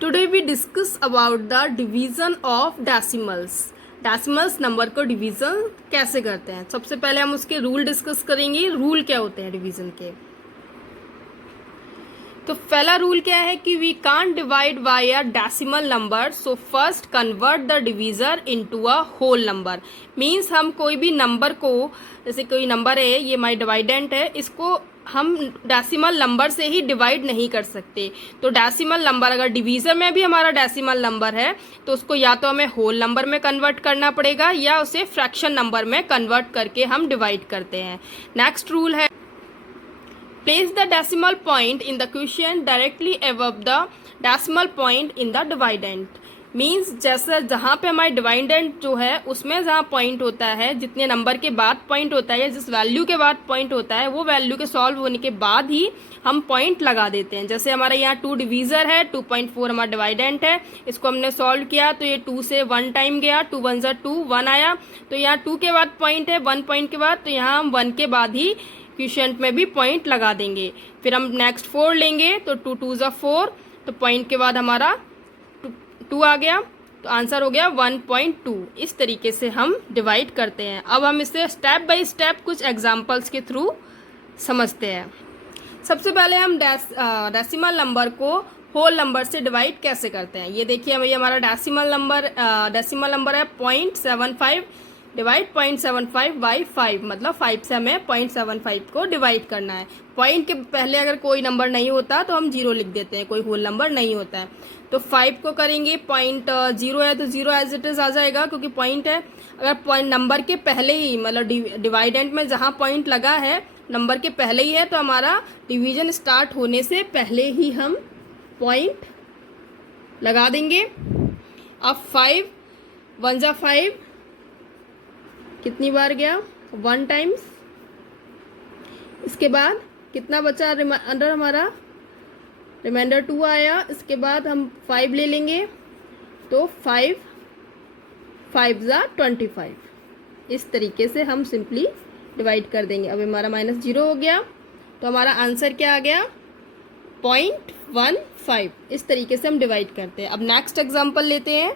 Today we discuss about the division of decimals. Decimals number को division कैसे करते हैं। सबसे पहले हम उसके रूल डिस्कस करेंगे। रूल क्या होते हैं डिवीज़न के। तो पहला रूल क्या है कि we can't divide by a decimal number, so first convert the divisor into a whole number. Means हम कोई भी नंबर को, जैसे कोई नंबर है, ये माई डिवाइडेंट है, इसको हम डेसिमल नंबर से ही डिवाइड नहीं कर सकते। तो डेसिमल नंबर अगर डिवीज़र में भी हमारा डेसिमल नंबर है तो उसको या तो हमें होल नंबर में कन्वर्ट करना पड़ेगा या उसे फ्रैक्शन नंबर में कन्वर्ट करके हम डिवाइड करते हैं। नेक्स्ट रूल है, place the decimal point in the quotient directly above the decimal point in the dividend। Means जैसे जहाँ पे हमारी डिवाइडेंट जो है उसमें जहाँ पॉइंट होता है, जितने नंबर के बाद पॉइंट होता है या जिस वैल्यू के बाद पॉइंट होता है, वो वैल्यू के सॉल्व होने के बाद ही हम पॉइंट लगा देते हैं। जैसे हमारा यहाँ 2 डिवीज़र है, 2.4 हमारा डिवाइडेंट है, इसको हमने सॉल्व किया तो ये 2 से 1 टाइम गया, 2 1 ज़ा 2, 1 आया, तो यहाँ 2 के बाद पॉइंट है, 1 पॉइंट के बाद, तो यहाँ हम 1 के बाद ही क्वोशिएंट में भी पॉइंट लगा देंगे। फिर हम नेक्स्ट 4 लेंगे तो 2 2 ज़ा 4, तो पॉइंट के बाद हमारा 2 आ गया, तो आंसर हो गया 1.2। इस तरीके से हम डिवाइड करते हैं। अब हम इसे स्टेप बाय स्टेप कुछ एग्जांपल्स के थ्रू समझते हैं। सबसे पहले हम डेसिमल नंबर को होल नंबर से डिवाइड कैसे करते हैं। ये देखिए, ये हमारा डेसिमल नंबर है 0.75 डिवाइड 0.75 बाई 5, मतलब 5 से हमें 0.75 को डिवाइड करना है। पॉइंट के पहले अगर कोई नंबर नहीं होता तो हम 0 लिख देते हैं, कोई होल नंबर नहीं होता है। तो 5 को करेंगे, 0.0 है तो 0 एज इट इज़ आ जाएगा क्योंकि पॉइंट है। अगर पॉइंट नंबर के पहले ही, मतलब डिवाइडेंट में जहाँ पॉइंट लगा है नंबर के पहले ही है, तो हमारा डिवीजन स्टार्ट होने से पहले ही हम पॉइंट लगा देंगे। अब 5 1 ज़ा 5 कितनी बार गया, 1 टाइम्स। इसके बाद कितना बचा अंदर हमारा, रिमाइंडर 2 आया। इसके बाद हम 5 ले लेंगे तो 5 5 ज़ा 25। इस तरीके से हम सिंपली डिवाइड कर देंगे। अब हमारा -0 हो गया, तो हमारा आंसर क्या आ गया, 0.15। इस तरीके से हम डिवाइड करते हैं। अब नेक्स्ट एग्जांपल लेते हैं।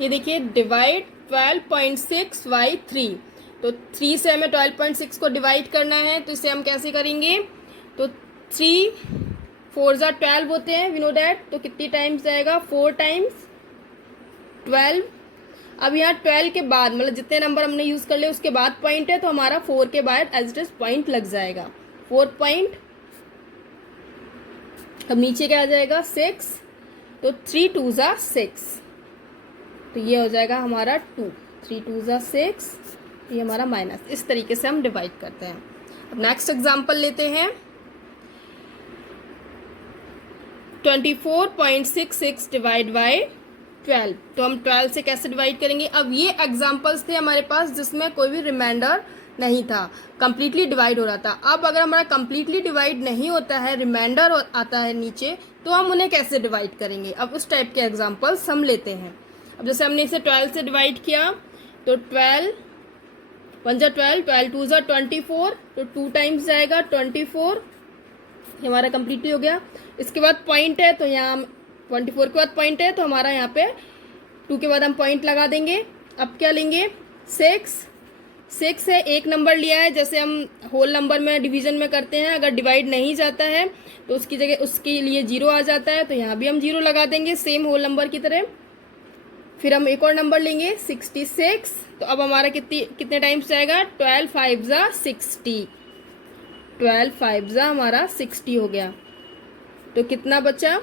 ये देखिए, डिवाइड 12.6 बाई 3। तो 3 से हमें 12.6 को डिवाइड करना है, तो इसे हम कैसे करेंगे। तो 3 4 ज़ा 12 होते हैं, वी नो डैट। तो कितनी टाइम्स जाएगा, 4 टाइम्स 12। अब यहाँ 12 के बाद, मतलब जितने नंबर हमने यूज़ कर लिए उसके बाद पॉइंट है, तो हमारा 4 के बाद एज इट इज पॉइंट लग जाएगा, 4 पॉइंट। अब नीचे क्या आ जाएगा, 6। तो 3 2 ज़ा 6, तो ये हो जाएगा हमारा 2। 3 2 ज़ा 6, ये हमारा माइनस। इस तरीके से हम डिवाइड करते हैं। अब नेक्स्ट एग्जांपल लेते हैं। 24.66 डिवाइड बाई 12। तो हम 12 से कैसे डिवाइड करेंगे। अब ये एग्जांपल्स थे हमारे पास जिसमें कोई भी रिमाइंडर नहीं था, कंप्लीटली डिवाइड हो रहा था। अब अगर हमारा कंप्लीटली डिवाइड नहीं होता है, रिमाइंडर आता है नीचे, तो हम उन्हें कैसे डिवाइड करेंगे। अब उस टाइप के एग्जांपल्स हम लेते हैं। अब जैसे हमने इसे 12 से डिवाइड किया, तो 12 1 ज़ा 12, 12 2 ज़ा 24, तो 2 टाइम्स जाएगा 24। ये हमारा कंप्लीटली हो गया। इसके बाद पॉइंट है, तो यहाँ 24 के बाद पॉइंट है, तो हमारा यहाँ पे 2 के बाद हम पॉइंट लगा देंगे। अब क्या लेंगे, 6 है, एक नंबर लिया है। जैसे हम होल नंबर में डिवीजन में करते हैं, अगर डिवाइड नहीं जाता है तो उसकी जगह उसके लिए 0 आ जाता है, तो यहाँ भी हम 0 लगा देंगे सेम होल नंबर की तरह। फिर हम एक और नंबर लेंगे 66। तो अब हमारा कितने टाइम्स जाएगा, 12 5 ज़ा 60, 12 5 ज़ा हमारा 60 हो गया। तो कितना बचा,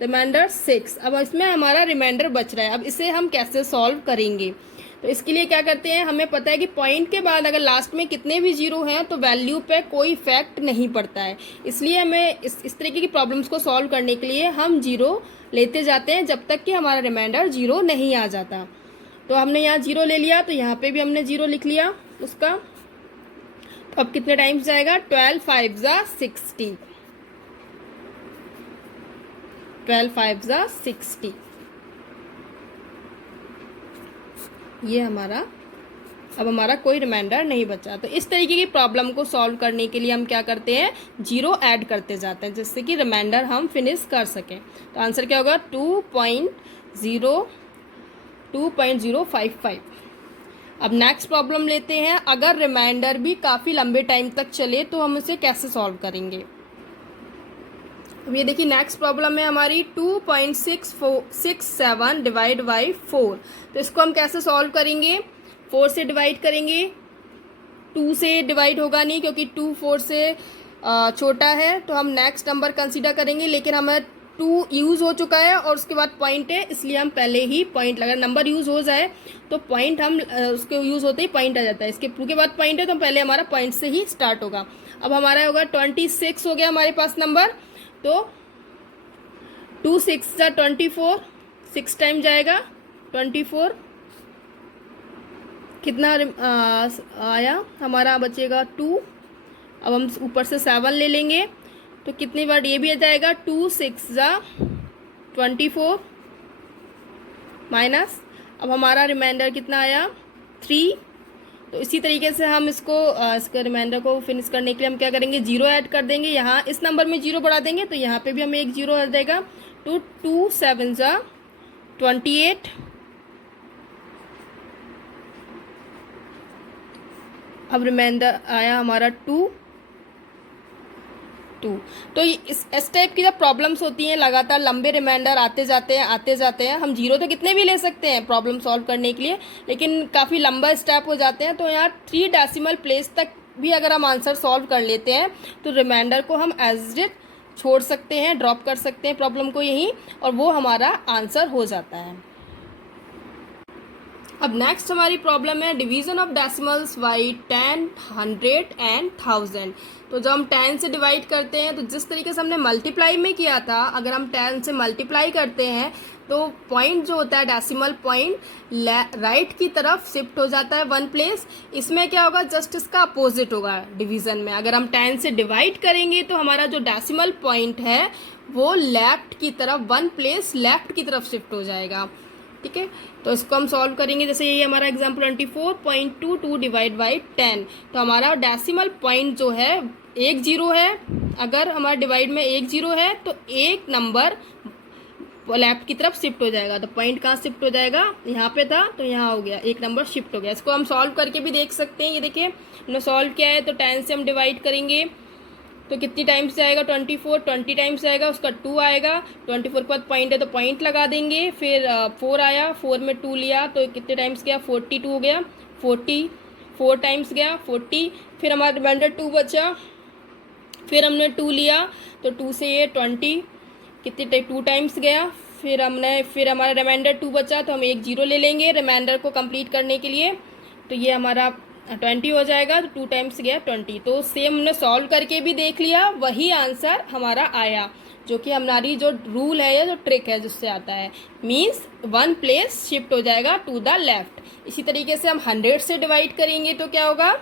रिमाइंडर 6। अब इसमें हमारा रिमाइंडर बच रहा है। अब इसे हम कैसे सॉल्व करेंगे। तो इसके लिए क्या करते हैं, हमें पता है कि पॉइंट के बाद अगर लास्ट में कितने भी 0 हैं तो वैल्यू पे कोई इफेक्ट नहीं पड़ता है। इसलिए हमें इस तरीके की प्रॉब्लम्स को सॉल्व करने के लिए हम 0 लेते जाते हैं जब तक कि हमारा रिमाइंडर 0 नहीं आ जाता। तो हमने यहाँ 0 ले लिया, तो यहाँ पे भी हमने 0 लिख लिया उसका। तो अब कितने टाइम्स जाएगा, 12 5 ज़ा 60, 12 5 ज़ा 60। ये हमारा अब हमारा कोई रिमाइंडर नहीं बचा। तो इस तरीके की प्रॉब्लम को सॉल्व करने के लिए हम क्या करते हैं, जीरो ऐड करते जाते हैं जिससे कि रिमाइंडर हम फिनिश कर सकें। तो आंसर क्या होगा, 2.055। अब नेक्स्ट प्रॉब्लम लेते हैं। अगर रिमाइंडर भी काफ़ी लंबे टाइम तक चले तो हम इसे कैसे सॉल्व करेंगे। अब ये देखिए नेक्स्ट प्रॉब्लम है हमारी 2.667 डिवाइड बाई 4। तो इसको हम कैसे सॉल्व करेंगे, 4 से डिवाइड करेंगे, 2 से डिवाइड होगा नहीं क्योंकि 2 4 से छोटा है। तो हम नेक्स्ट नंबर कंसीडर करेंगे, लेकिन हमें 2 यूज़ हो चुका है और उसके बाद पॉइंट है, इसलिए हम पहले ही पॉइंट लगा। नंबर यूज़ हो जाए तो पॉइंट हम उसके यूज़ होते ही पॉइंट आ जाता है, इसके 2 के बाद पॉइंट है तो पहले हमारा पॉइंट से ही स्टार्ट होगा। अब हमारा होगा 26 हो गया हमारे पास नंबर। तो 2 6 जा 24, 6 टाइम जाएगा 24, कितना आया हमारा, बचेगा 2। अब हम ऊपर से 7 ले लेंगे तो कितनी बार ये भी आ जाएगा, 2 6 जा 24 माइनस, अब हमारा रिमाइंडर कितना आया, 3। तो इसी तरीके से हम इसके रिमाइंडर को फिनिश करने के लिए हम क्या करेंगे, जीरो ऐड कर देंगे। यहाँ इस नंबर में जीरो बढ़ा देंगे तो यहाँ पे भी हमें एक जीरो आ जाएगा। तो 2 7 जा 28, अब रिमाइंडर आया हमारा 2। तो इस टाइप की जब प्रॉब्लम्स होती हैं, लगातार लंबे रिमाइंडर आते जाते हैं, हम जीरो तो कितने भी ले सकते हैं प्रॉब्लम सॉल्व करने के लिए, लेकिन काफ़ी लंबा स्टेप हो जाते हैं। तो यहाँ 3 डेसिमल प्लेस तक भी अगर हम आंसर सॉल्व कर लेते हैं तो रिमाइंडर को हम एज इट छोड़ सकते हैं, ड्रॉप कर सकते हैं प्रॉब्लम को यहीं, और वो हमारा आंसर हो जाता है। अब नेक्स्ट हमारी प्रॉब्लम है division of decimals by 10, 100 and 1000। तो जब हम 10 से डिवाइड करते हैं तो जिस तरीके से हमने मल्टीप्लाई में किया था, अगर हम 10 से मल्टीप्लाई करते हैं तो पॉइंट जो होता है डेसिमल पॉइंट राइट की तरफ शिफ्ट हो जाता है 1 प्लेस। इसमें क्या होगा, जस्ट इसका अपोजिट होगा डिवीजन में। अगर हम 10 से डिवाइड करेंगे तो हमारा जो डेसिमल पॉइंट है वो लेफ्ट की तरफ 1 प्लेस लेफ्ट की तरफ शिफ्ट हो जाएगा। ठीक है, तो इसको हम सॉल्व करेंगे। जैसे ये हमारा एग्जाम्पल 24.22 डिवाइड बाई 10। तो हमारा डेसिमल पॉइंट जो है 1 0 है। अगर हमारे डिवाइड में 1 0 है तो एक नंबर लेफ्ट की तरफ शिफ्ट हो जाएगा। तो पॉइंट कहाँ शिफ्ट हो जाएगा, यहाँ पे था तो यहाँ हो गया, एक नंबर शिफ्ट हो गया। इसको हम सॉल्व करके भी देख सकते हैं। ये देखिए हमने सॉल्व किया है, तो 10 से हम डिवाइड करेंगे तो कितनी टाइम्स से आएगा, 24, 20 टाइम्स आएगा, उसका 2 आएगा। 24 के बाद पॉइंट है तो पॉइंट लगा देंगे। फिर 4 आया, 4 में 2 लिया तो कितने टाइम्स गया, 42 हो गया। 44 टाइम्स गया 40, फिर हमारा रिमाइंडर 2 बचा, फिर हमने 2 लिया तो 2 से ये 20 कितने 2 टाइम्स गया। फिर हमारा रिमाइंडर 2 बचा तो हम एक जीरो ले लेंगे रिमाइंडर को कंप्लीट करने के लिए। तो ये हमारा 20 हो जाएगा, तो 2 टाइम्स गया 20। तो सेम हमने सॉल्व करके भी देख लिया, वही आंसर हमारा आया, जो कि हमारी जो रूल है या जो ट्रिक है जिससे आता है, मीन्स 1 प्लेस शिफ्ट हो जाएगा टू द लेफ्ट। इसी तरीके से हम 100 से डिवाइड करेंगे तो क्या होगा,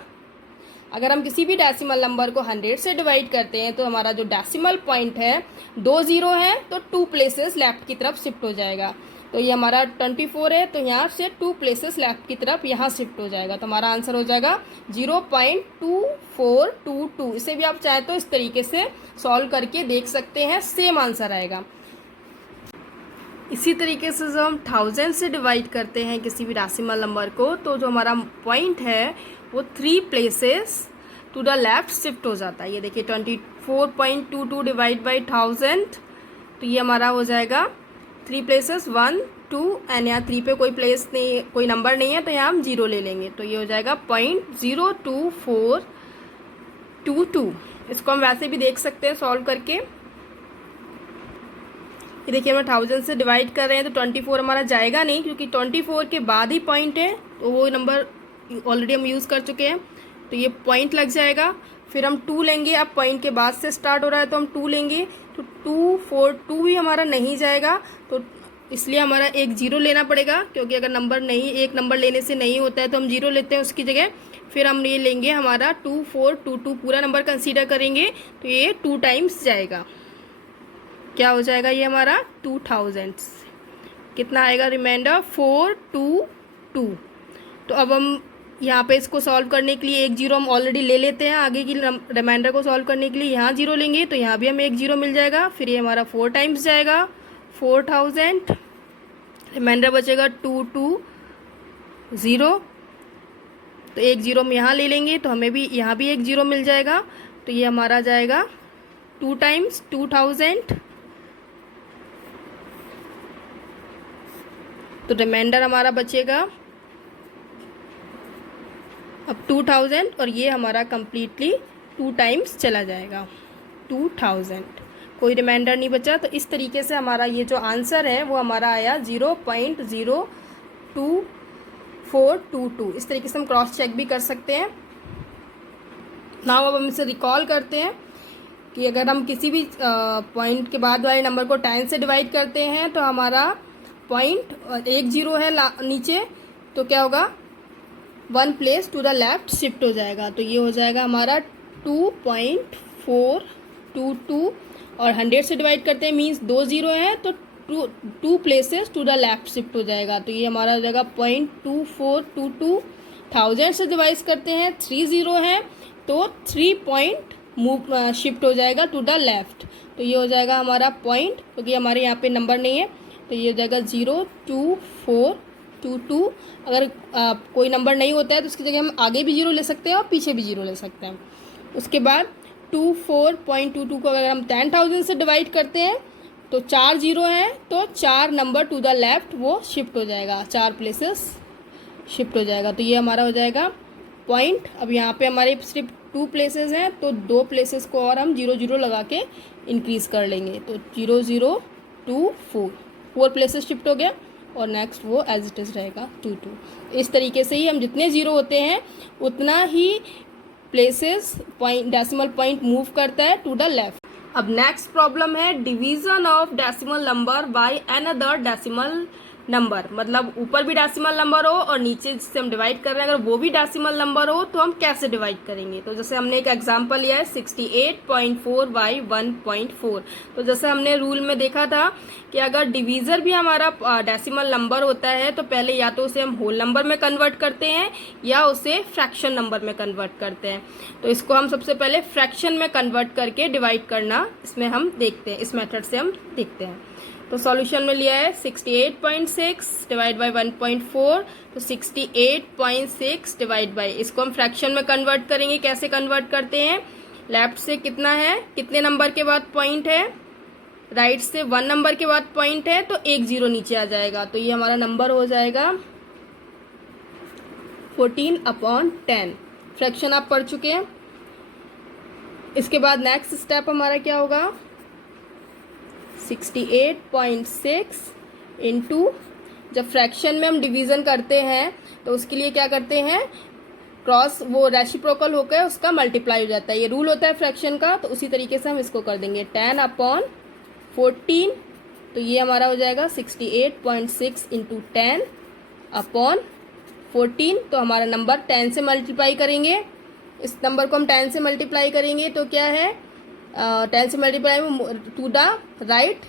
अगर हम किसी भी डेसिमल नंबर को 100 से डिवाइड करते हैं तो हमारा जो डेसिमल पॉइंट है 2 0 है तो 2 प्लेसेस लेफ्ट की तरफ शिफ्ट हो जाएगा। तो ये हमारा 24 है तो यहाँ से 2 प्लेसेस लेफ्ट की तरफ यहाँ शिफ्ट हो जाएगा। तो हमारा आंसर हो जाएगा 0.2422। इसे भी आप चाहे तो इस तरीके से सॉल्व करके देख सकते हैं, सेम आंसर आएगा। इसी तरीके से जब हम 1000 से डिवाइड करते हैं किसी भी डेसिमल नंबर को, तो जो हमारा पॉइंट है वो 3 places to the left shift हो जाता है। ये देखिए 24.22 डिवाइड बाई 1000, तो ये हमारा हो जाएगा 3 प्लेसेस 1 2 एंड यहाँ 3 पे कोई प्लेस नहीं, कोई नंबर नहीं है तो यहाँ हम 0 ले लेंगे। तो ये हो जाएगा 0.02422। इसको हम वैसे भी देख सकते हैं सॉल्व करके। ये देखिए हम 1000 से डिवाइड कर रहे हैं तो 24 हमारा जाएगा नहीं, क्योंकि 24 के बाद ही पॉइंट है तो वो नंबर ऑलरेडी हम यूज़ कर चुके हैं, तो ये पॉइंट लग जाएगा। फिर हम 2 लेंगे, अब पॉइंट के बाद से स्टार्ट हो रहा है तो हम 2 लेंगे, तो 2 4 2 भी हमारा नहीं जाएगा, तो इसलिए हमारा एक 0 लेना पड़ेगा, क्योंकि अगर नंबर नहीं, एक नंबर लेने से नहीं होता है तो हम 0 लेते हैं उसकी जगह। फिर हम ये लेंगे हमारा 2422, पूरा नंबर कंसीडर करेंगे तो ये 2 टाइम्स जाएगा। क्या हो जाएगा ये हमारा 2000। कितना आएगा रिमाइंडर 422। तो अब हम यहाँ पे इसको सॉल्व करने के लिए एक जीरो हम ऑलरेडी ले लेते हैं, आगे की रिमाइंडर को सॉल्व करने के लिए यहाँ जीरो लेंगे तो यहाँ भी हमें एक जीरो मिल जाएगा। फिर ये हमारा 4 टाइम्स जाएगा 4000, रिमाइंडर बचेगा 220, तो एक जीरो हम यहाँ ले लेंगे तो हमें भी यहाँ भी एक जीरो मिल जाएगा। तो ये हमारा जाएगा 2 टाइम्स 2000, तो रिमाइंडर हमारा बचेगा अब 2000, और ये हमारा कम्प्लीटली 2 टाइम्स चला जाएगा 2000, कोई रिमाइंडर नहीं बचा। तो इस तरीके से हमारा ये जो आंसर है वो हमारा आया 0.02422। इस तरीके से हम क्रॉस चेक भी कर सकते हैं। नाउ अब हम इसे रिकॉल करते हैं कि अगर हम किसी भी पॉइंट के बाद वाले नंबर को 10 से डिवाइड करते हैं तो हमारा पॉइंट एक जीरो है नीचे, तो क्या होगा 1 place to the left shift हो जाएगा। तो ये हो जाएगा हमारा 2.422, और 100 से डिवाइड करते हैं मीन्स 2 जीरो है तो 2 places to the left shift हो जाएगा। तो ये हमारा हो जाएगा 0.2422। 1000 से डिवाइड करते हैं 3 जीरो है तो 3 पॉइंट मूव शिफ्ट हो जाएगा टू द लेफ्ट। तो ये हो जाएगा हमारा पॉइंट, क्योंकि हमारे यहाँ पे नंबर नहीं है तो ये हो जाएगा 0.2422। अगर कोई नंबर नहीं होता है तो उसकी जगह हम आगे भी जीरो ले सकते हैं और पीछे भी जीरो ले सकते हैं। उसके बाद 24.22 को अगर हम 10,000 से डिवाइड करते हैं तो 4 जीरो हैं तो 4 नंबर टू द लेफ्ट वो शिफ्ट हो जाएगा, 4 प्लेसेस शिफ्ट हो जाएगा। तो ये हमारा हो जाएगा पॉइंट। अब यहाँ पे हमारे सिर्फ 2 प्लेसेस हैं तो 2 प्लेसेस को और हम 0 0 लगा के इंक्रीज़ कर लेंगे। तो 0 0 2 4 प्लेसेस शिफ्ट हो गया, और नेक्स्ट वो एज इट इज़ रहेगा 2 2। इस तरीके से ही हम जितने जीरो होते हैं उतना ही places point decimal point move करता है टू द लेफ्ट। अब नेक्स्ट प्रॉब्लम है division of decimal number by another decimal number, मतलब ऊपर भी डेसिमल नंबर हो और नीचे जिससे हम डिवाइड कर रहे हैं अगर वो भी डेसिमल नंबर हो तो हम कैसे डिवाइड करेंगे। तो जैसे हमने एक एग्जांपल लिया है 68.4 बाई 1.4। तो जैसे हमने रूल में देखा था कि अगर डिवीज़र भी हमारा डेसिमल नंबर होता है तो पहले या तो उसे हम होल नंबर में कन्वर्ट करते हैं या उसे फ्रैक्शन नंबर में कन्वर्ट करते हैं। तो इसको हम सबसे पहले फ्रैक्शन में कन्वर्ट करके डिवाइड करना इसमें हम देखते हैं, इस मेथड से हम देखते हैं। तो सॉल्यूशन में लिया है 68.6 डिवाइड बाई 1.4, तो 68.6 डिवाइड बाई, इसको हम फ्रैक्शन में कन्वर्ट करेंगे। कैसे कन्वर्ट करते हैं, लेफ्ट से कितना है, कितने नंबर के बाद पॉइंट है, राइट से 1 नंबर के बाद पॉइंट है तो एक जीरो नीचे आ जाएगा। तो ये हमारा नंबर हो जाएगा 14/10। फ्रैक्शन आप पढ़ चुके हैं। इसके बाद नेक्स्ट स्टेप हमारा क्या होगा, 68.6 इंटू, जब फ्रैक्शन में हम डिवीज़न करते हैं तो उसके लिए क्या करते हैं, क्रॉस वो रेसिप्रोकल होकर उसका मल्टीप्लाई हो जाता है, ये रूल होता है फ्रैक्शन का। तो उसी तरीके से हम इसको कर देंगे 10/14। तो ये हमारा हो जाएगा 68.6 इंटू 10/14। तो हमारा नंबर 10 से मल्टीप्लाई करेंगे, इस नंबर को हम 10 से मल्टीप्लाई करेंगे तो क्या है 10 से मल्टीप्लाई में टू द राइट,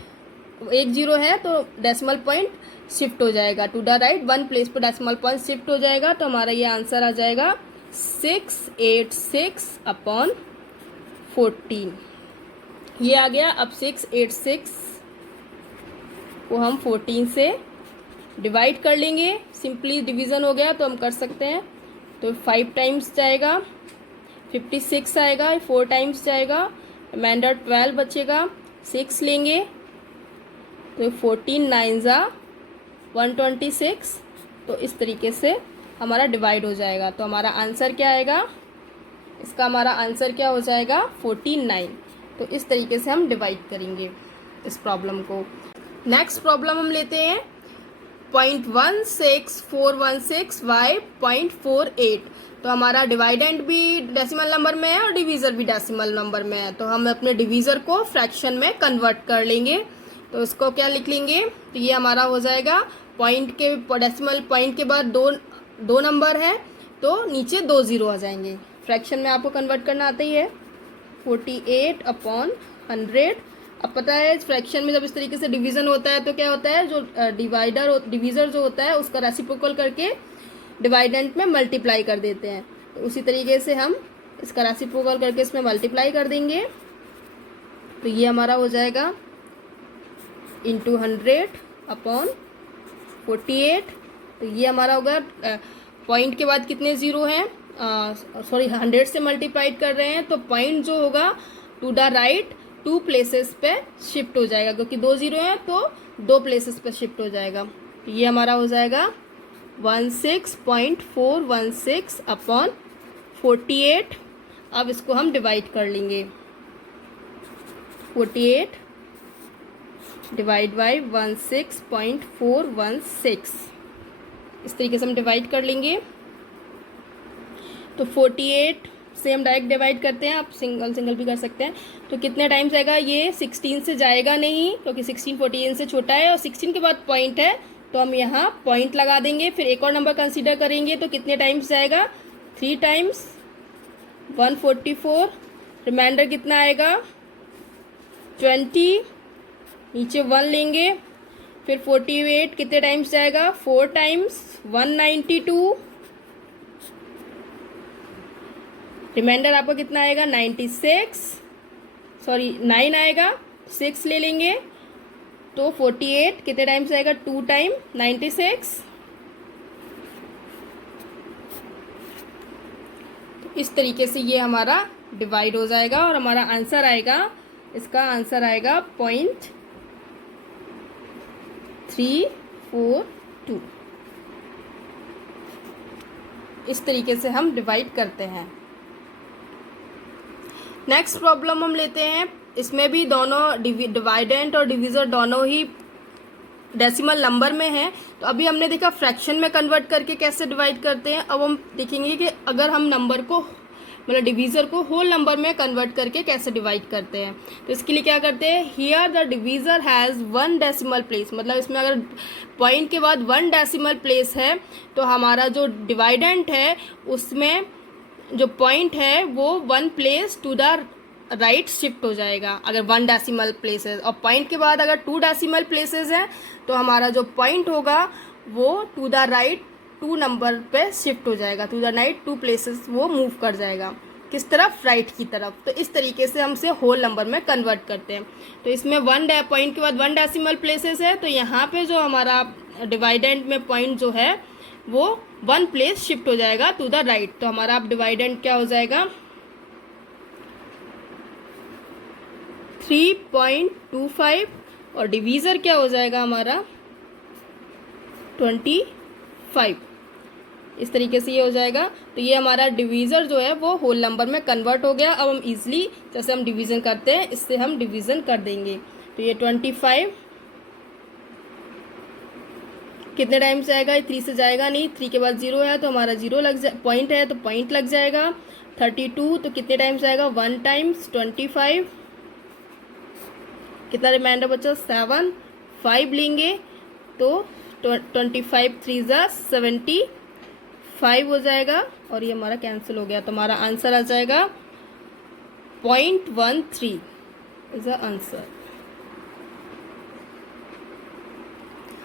एक जीरो है तो डेसिमल पॉइंट शिफ्ट हो जाएगा टू द राइट, 1 प्लेस पर डेसिमल पॉइंट शिफ्ट हो जाएगा। तो हमारा ये आंसर आ जाएगा 686/14। ये आ गया। अब 686 को हम 14 से डिवाइड कर लेंगे, सिंपली डिवीज़न हो गया तो हम कर सकते हैं। तो 5 टाइम्स जाएगा 56 आएगा, 4 टाइम्स जाएगा, रिमाइंडर 12 बचेगा, 6 लेंगे तो 14 9 126। तो इस तरीके से हमारा डिवाइड हो जाएगा। तो हमारा आंसर क्या आएगा, इसका हमारा आंसर क्या हो जाएगा 49। तो इस तरीके से हम डिवाइड करेंगे इस प्रॉब्लम को। नेक्स्ट प्रॉब्लम हम लेते हैं 0.16416 बाई 0.48। तो हमारा डिवाइडेंड भी डेसिमल नंबर में है और डिवीज़र भी डेसिमल नंबर में है। तो हम अपने डिवीज़र को फ्रैक्शन में कन्वर्ट कर लेंगे। तो इसको क्या लिख लेंगे, तो ये हमारा हो जाएगा पॉइंट के डेसिमल पॉइंट के बाद दो नंबर है तो नीचे 2 जीरो आ जाएंगे। फ्रैक्शन में आपको कन्वर्ट करना आता ही है। 48/100। अब पता है फ्रैक्शन में जब इस तरीके से डिवीज़न होता है तो क्या होता है, जो डिवीज़र जो होता है उसका रेसिप्रोकल करके डिवाइडेंट में मल्टीप्लाई कर देते हैं। तो उसी तरीके से हम इसका रेसिप्रोकल करके इसमें मल्टीप्लाई कर देंगे। तो ये हमारा हो जाएगा इंटू 100 अपॉन 48। तो ये हमारा होगा पॉइंट के बाद कितने ज़ीरो हैं, सॉरी 100 से मल्टीप्लाइड कर रहे हैं तो पॉइंट जो होगा टू द राइट 2 प्लेसेस पे शिफ्ट हो जाएगा, क्योंकि 2 ज़ीरो हैं तो 2 प्लेसेस पे शिफ्ट हो जाएगा। तो ये हमारा हो जाएगा 16.416 अपॉन 48। अब इसको हम डिवाइड कर लेंगे, 48 डिवाइड बाई 16.416, इस तरीके से हम डिवाइड कर लेंगे। तो 48 से हम डायरेक्ट डिवाइड करते हैं, आप सिंगल सिंगल भी कर सकते हैं। तो कितने टाइम्स आएगा, ये 16 से जाएगा नहीं क्योंकि 16 48 से छोटा है, और 16 के बाद पॉइंट है तो हम यहाँ पॉइंट लगा देंगे। फिर एक और नंबर कंसीडर करेंगे तो कितने टाइम्स जाएगा, 3 टाइम्स 144। रिमाइंडर कितना आएगा 20, नीचे 1 लेंगे। फिर 48 कितने टाइम्स जाएगा, 4 टाइम्स 192। रिमाइंडर आपका कितना आएगा 96, सॉरी 9 आएगा, 6 ले लेंगे। तो 48 कितने टाइम्स आएगा, 2 टाइम 96। तो इस तरीके से ये हमारा डिवाइड हो जाएगा और हमारा आंसर आएगा, इसका आंसर आएगा 0.342। इस तरीके से हम डिवाइड करते हैं। नेक्स्ट प्रॉब्लम हम लेते हैं, इसमें भी दोनों डिवाइडेंट और डिविज़र दोनों ही डेसिमल नंबर में है। तो अभी हमने देखा फ्रैक्शन में कन्वर्ट करके कैसे डिवाइड करते हैं, अब हम देखेंगे कि अगर हम नंबर को मतलब डिवीज़र को होल नंबर में कन्वर्ट करके कैसे डिवाइड करते हैं। तो इसके लिए क्या करते हैं, here the divisor has 1 decimal place, मतलब इसमें अगर पॉइंट के बाद 1 डेसिमल प्लेस है तो हमारा जो डिवाइडेंट है उसमें जो पॉइंट है वो 1 place to the right shift हो जाएगा अगर 1 डेसिमल प्लेसेस, और पॉइंट के बाद अगर 2 डेसिमल प्लेसेस हैं तो हमारा जो पॉइंट होगा वो टू द राइट 2 नंबर पे शिफ्ट हो जाएगा, टू द राइट 2 प्लेसेस वो मूव कर जाएगा, किस तरफ, राइट की तरफ। तो इस तरीके से हम इसे होल नंबर में कन्वर्ट करते हैं। तो इसमें 1 पॉइंट के बाद 1 डेसिमल प्लेसेस है तो यहाँ पे जो हमारा डिवाइडेंट में पॉइंट जो है वो 1 प्लेस शिफ्ट हो जाएगा टू द राइट। तो हमारा अब डिवाइडेंट क्या हो जाएगा 3.25 और डिवीज़र क्या हो जाएगा हमारा 25। इस तरीके से ये हो जाएगा। तो ये हमारा डिवीज़र जो है वो होल नंबर में कन्वर्ट हो गया। अब हम इजीली जैसे हम डिवीज़न करते हैं इससे हम डिवीज़न कर देंगे। तो ये 25 कितने टाइम से आएगा, 3 से जाएगा नहीं, 3 के बाद 0 है तो हमारा 0 लग जाए, पॉइंट है तो पॉइंट लग जाएगा। 32 तो कितने टाइम से आएगा 1 टाइम्स 25, कितना रिमाइंडर बचा 7, 5 लेंगे तो 25 3 ज़ा 75 हो जाएगा और ये हमारा कैंसिल हो गया। तो हमारा आंसर आ जाएगा 0.13 इज द आंसर।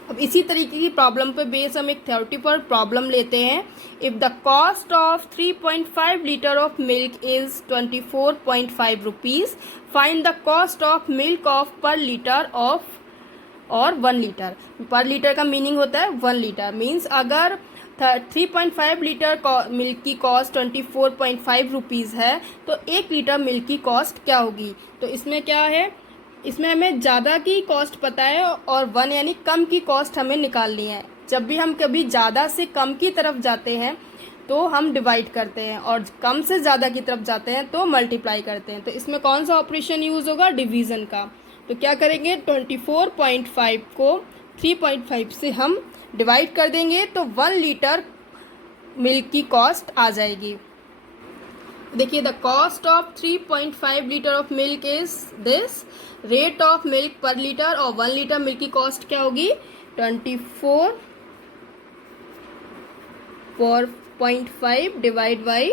अब इसी तरीके की प्रॉब्लम पे बेस हम एक थ्योरी पर प्रॉब्लम लेते हैं। If the cost of 3.5 litre of milk is 24.5 rupees, find the cost of milk of पर लीटर ऑफ और 1 लीटर। पर लीटर का मीनिंग होता है 1 लीटर, मीन्स अगर 3.5 लीटर मिल्क की कॉस्ट 24.5 रुपीज़ है तो 1 लीटर मिल्क की कॉस्ट क्या होगी। तो इसमें क्या है, इसमें हमें ज़्यादा की कॉस्ट पता है और 1 यानी कम की कॉस्ट हमें निकालनी है। जब भी हम कभी ज़्यादा से कम की तरफ जाते हैं तो हम डिवाइड करते हैं और कम से ज़्यादा की तरफ जाते हैं तो मल्टीप्लाई करते हैं। तो इसमें कौन सा ऑपरेशन यूज़ होगा, डिवीज़न का। तो क्या करेंगे 24.5 को 3.5 से हम डिवाइड कर देंगे तो 1 लीटर मिल्क की कॉस्ट आ जाएगी। देखिए the cost of 3.5 litre of milk is this, rate of milk पर लीटर और 1 लीटर मिल्क की कॉस्ट क्या होगी 24.5 डिवाइड बाई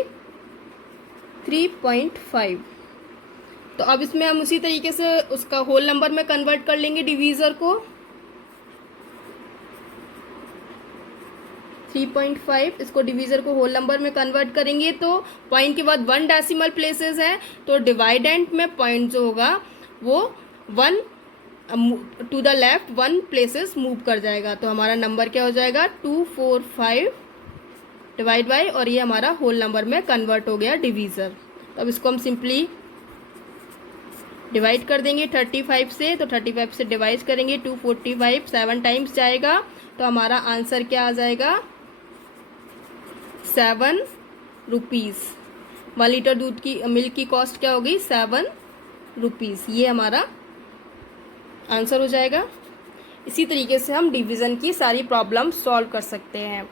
3.5। तो अब इसमें हम उसी तरीके से उसका होल नंबर में कन्वर्ट कर लेंगे डिवीज़र को। 3.5। इसको डिवीज़र को होल नंबर में कन्वर्ट करेंगे तो पॉइंट के बाद 1 डेसिमल प्लेसेस है, तो डिवाइडेंट में पॉइंट जो होगा वो 1 to the left 1 places move कर जाएगा। तो हमारा नंबर क्या हो जाएगा 245 डिवाइड बाई, और ये हमारा होल नंबर में कन्वर्ट हो गया डिवीज़र। तो अब इसको हम सिंपली डिवाइड कर देंगे 35 से, तो 35 से डिवाइड करेंगे 245 7 टाइम्स जाएगा, तो हमारा आंसर क्या आ जाएगा 7 रुपीज़। 1 लीटर दूध की मिल्क की कॉस्ट क्या होगी 7 रुपीज़। ये हमारा आंसर हो जाएगा। इसी तरीके से हम डिवीज़न की सारी प्रॉब्लम सॉल्व कर सकते हैं।